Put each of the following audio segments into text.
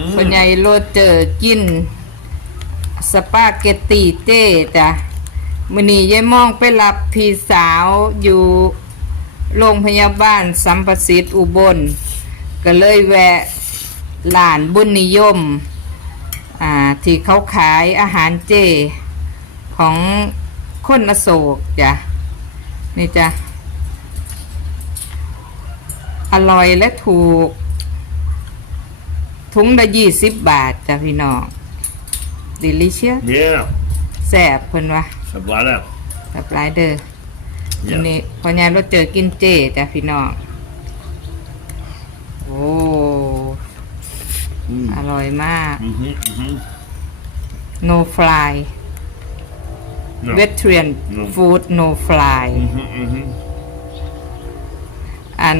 Mm. พ่อใหญ่โรเจอร์กิน สปาเกตตีเต้จ้ะมือนี้ยายมองไปรับพี่สาวอยู่โรงพยาบาลสัมประสิทธิ์อุบล ก็เลยแวะหลานบุญนิยม อ่า ที่เขาขายอาหารเจ ของคนอโศกจ้ะ นี่จ้ะ อร่อยและถูก ถุงละยี่สิบบาทจ้ะพี่น้องดิลิเชีย Yeah. แสบเพิ่นว่า Sablada. แบบหลายเด้อวัน Yeah. นี้พอใหญารถเจอกินเจจ้ะพี่น้องโอ้ Mm. อร่อยมาก Mm-hmm. Mm-hmm. no fly No. vegetarian No. food no fly Mm-hmm. Mm-hmm. อัน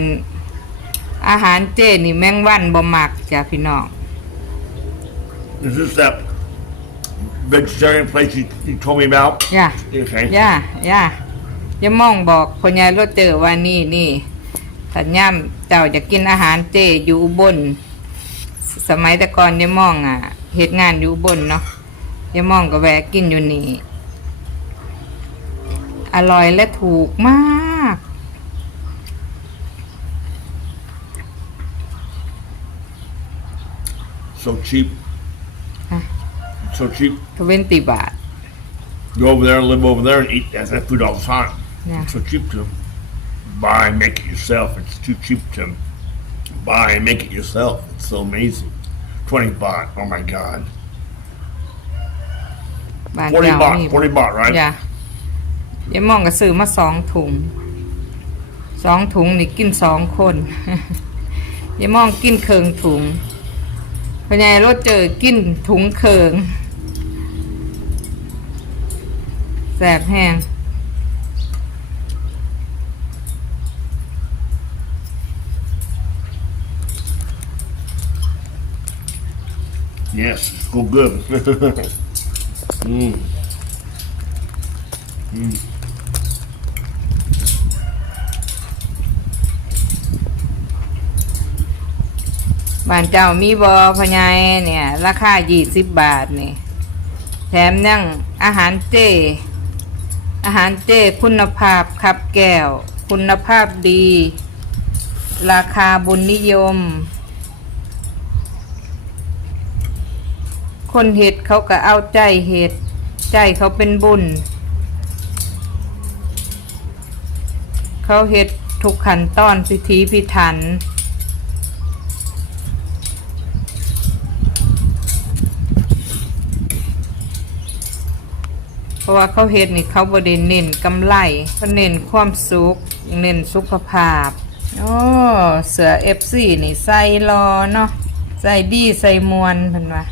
อาหารเจนี่แมงวันบ่มักจ้ะพี่น้อง Is this that vegetarian place you, you told me about? ย่า Okay. ย่าย่าอย่ามองบอกพญายรถเจอว่านี่นี่สัญญามเจ้าจะกินอาหารเจอยู่อุบลสมัยแต่ก่อนอย่ามองอะเหตุงานอยู่อุบลเนาะอย่ามองก็แวะกินอยู่นี่ อร่อยและถูกมาก So cheap. Huh? So cheap. ทเวนตีบาท Go over there, live over there, and eat that, that food all the time. Yeah. It's so cheap to buy and make it yourself. It's too cheap to buy and make it yourself. It's so amazing. 20 baht. Oh my God. บาท40เจ้า baht. นี่40 baht, right? อย่าอย่ามองก็ซื้อมาสองถุงสองถุงนี่กินสองคนอย่ามองกินเคิงถุง พญายรถเจอกินถุงเคิงแสบแห้ง Yes, it's go good. mm. Mm. บ้านเจ้ามีบอพญายเนี่ย ราคายี่สิบบาทนี่แถมยังอาหารเจ อาหารเจคุณภาพขับแก้ว คุณภาพดี ราคาบุญนิยม คนเห็ดเขาก็เอาใจเห็ด ใจเขาเป็นบุญ เขาเห็ดทุกขั้นตอนพิธีพิถัน ราะว่าเขาเฮ็ดนี่เขาบ่ได้เน้นกำไรเขาเน้นความสุขเน้นสุขภาพโอ้เสือ FC นี่ใส่รอเนาะใส่ดีใส่มวนเพิ่นว่า